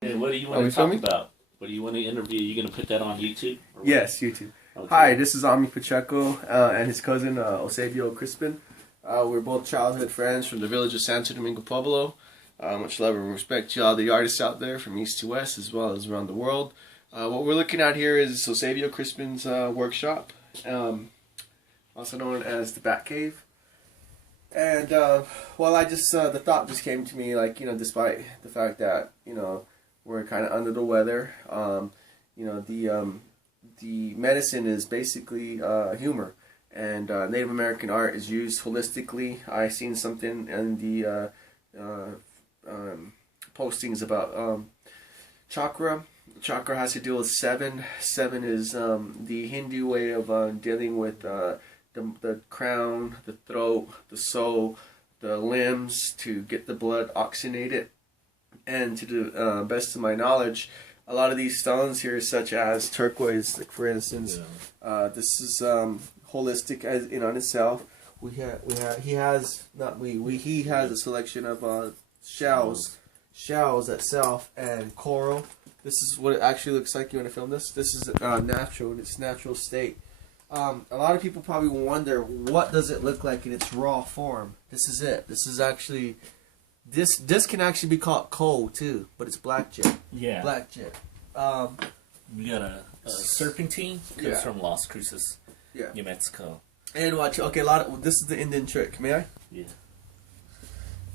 Hey, what do you want to talk about? What do you want to interview? Are you going to put that on YouTube? Yes, YouTube. Okay. Hi, this is Pacheco and his cousin Eusebio Crispin. We're both childhood friends from the village of Santo Domingo Pueblo. Much love and respect to all the artists out there from east to west as well as around the world. What we're looking at here is Eusebio Crispin's workshop, also known as the Bat Cave. And the thought just came to me, despite the fact that we're kind of under the weather. The medicine is basically humor, and Native American art is used holistically. I seen something in the postings about chakra. Chakra has to do with seven. Seven is the Hindu way of dealing with the crown, the throat, the soul, the limbs, to get the blood oxygenated. And to the best of my knowledge, a lot of these stones here, such as turquoise, like for instance, this is holistic as in on itself. He has a selection of shells itself, and coral. This is what it actually looks like. You want to film this? This is natural in its natural state. A lot of people probably wonder, what does it look like in its raw form? This is it. This is actually. This can actually be called coal too, but it's black jet. Yeah. Black jet. We got a serpentine. Comes from Las Cruces, New Mexico. And watch. Okay, this is the Indian trick. May I? Yeah.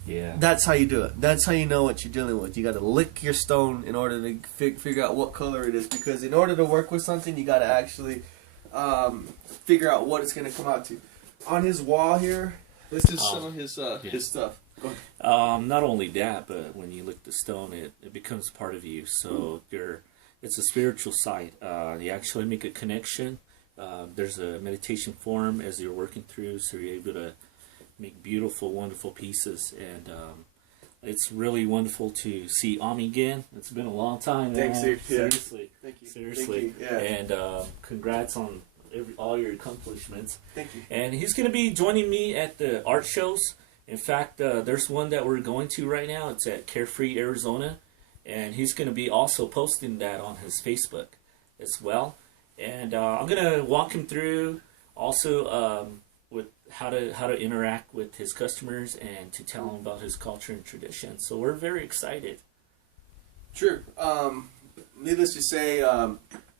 Yeah. That's how you do it. That's how you know what you're dealing with. You got to lick your stone in order to figure out what color it is. Because in order to work with something, you got to actually figure out what it's going to come out to. On his wall here, this is some of his stuff. Not only that, but when you lick the stone, it becomes part of you. So it's a spiritual side. You actually make a connection. There's a meditation form as you're working through, so you're able to make beautiful, wonderful pieces. And it's really wonderful to see Ami again. It's been a long time. Thanks, dude. Seriously. Thank you. Seriously. Thank you. Yeah. And congrats on all your accomplishments. Thank you. And he's going to be joining me at the art shows. In fact, there's one that we're going to right now. It's at Carefree, Arizona, and he's going to be also posting that on his Facebook as well. And I'm going to walk him through also with how to interact with his customers and to tell him about his culture and tradition. So we're very excited. Sure. Needless to say,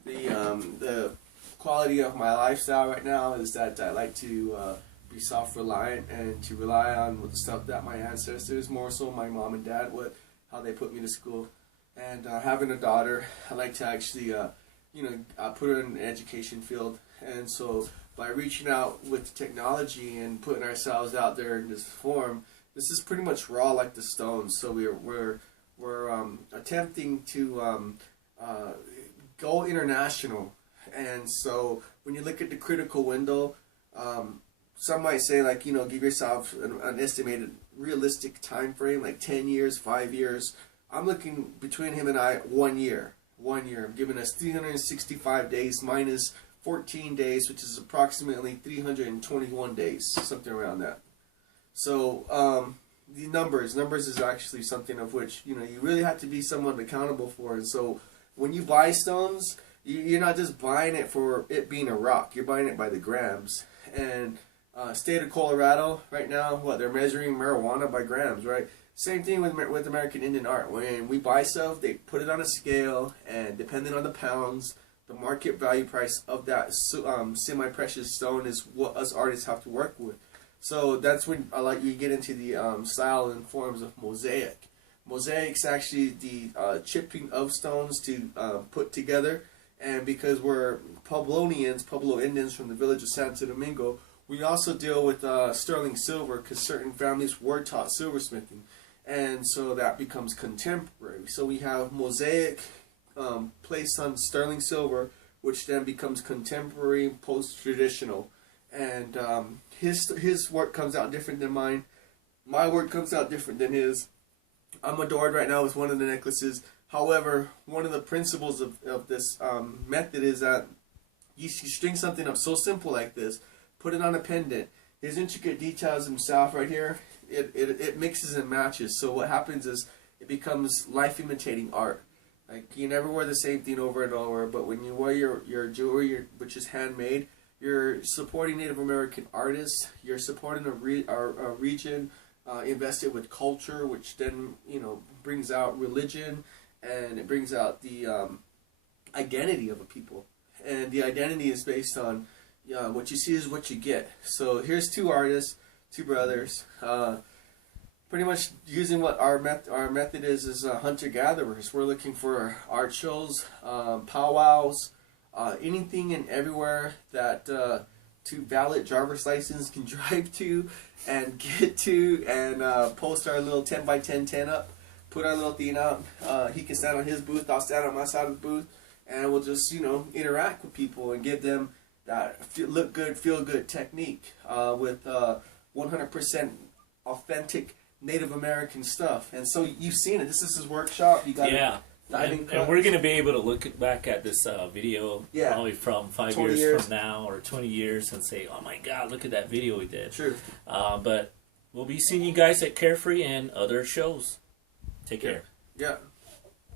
the quality of my lifestyle right now is that I like to be self-reliant and to rely on the stuff that my ancestors, more so my mom and dad, how they put me to school. And having a daughter, I like to actually put her in the education field. And so by reaching out with technology and putting ourselves out there in this form, this is pretty much raw like the stones. So we're attempting to go international. And so when you look at the critical window, some might say, give yourself an estimated realistic time frame, like 10 years, 5 years. I'm looking between him and I 1 year. 1 year. I'm giving us 365 days minus 14 days, which is approximately 321 days, something around that. So the numbers is actually something of which you really have to be someone accountable for. And so when you buy stones, you're not just buying it for it being a rock. You're buying it by the grams. And state of Colorado right now, they're measuring marijuana by grams, right? Same thing with American Indian art. When we buy stuff, they put it on a scale, and depending on the pounds, the market value price of that semi-precious stone is what us artists have to work with. So that's when you get into the style and forms of mosaic. Mosaic's actually the chipping of stones to put together. And because we're Pueblo Indians from the village of Santo Domingo, we also deal with sterling silver, because certain families were taught silversmithing. And so that becomes contemporary. So we have mosaic placed on sterling silver, which then becomes contemporary, post-traditional. And his work comes out different than mine. My work comes out different than his. I'm adored right now with one of the necklaces. However, one of the principles of this method is that you string something up so simple like this, put it on a pendant. His intricate details himself right here, it mixes and matches. So what happens is it becomes life imitating art. Like, you never wear the same thing over and over, but when you wear your jewelry, which is handmade, you're supporting Native American artists. You're supporting a region invested with culture, which then, you know, brings out religion, and it brings out the identity of a people. And the identity is based on what you see is what you get. So here's two artists, two brothers, pretty much using what our method is hunter-gatherers. We're looking for art shows, powwows, anything and everywhere that two valid driver's license can drive to and get to, and post our little 10 by 10 tent up, put our little thing out. He can stand on his booth, I'll stand on my side of the booth, and we'll just, you know, interact with people and give them that look good, feel good technique with 100% authentic Native American stuff. And so you've seen it. This is his workshop. You got and we're going to be able to look back at this video probably from 5 years from now or 20 years and say, oh my God, look at that video we did. True. But we'll be seeing you guys at Carefree and other shows. Take care. Yeah.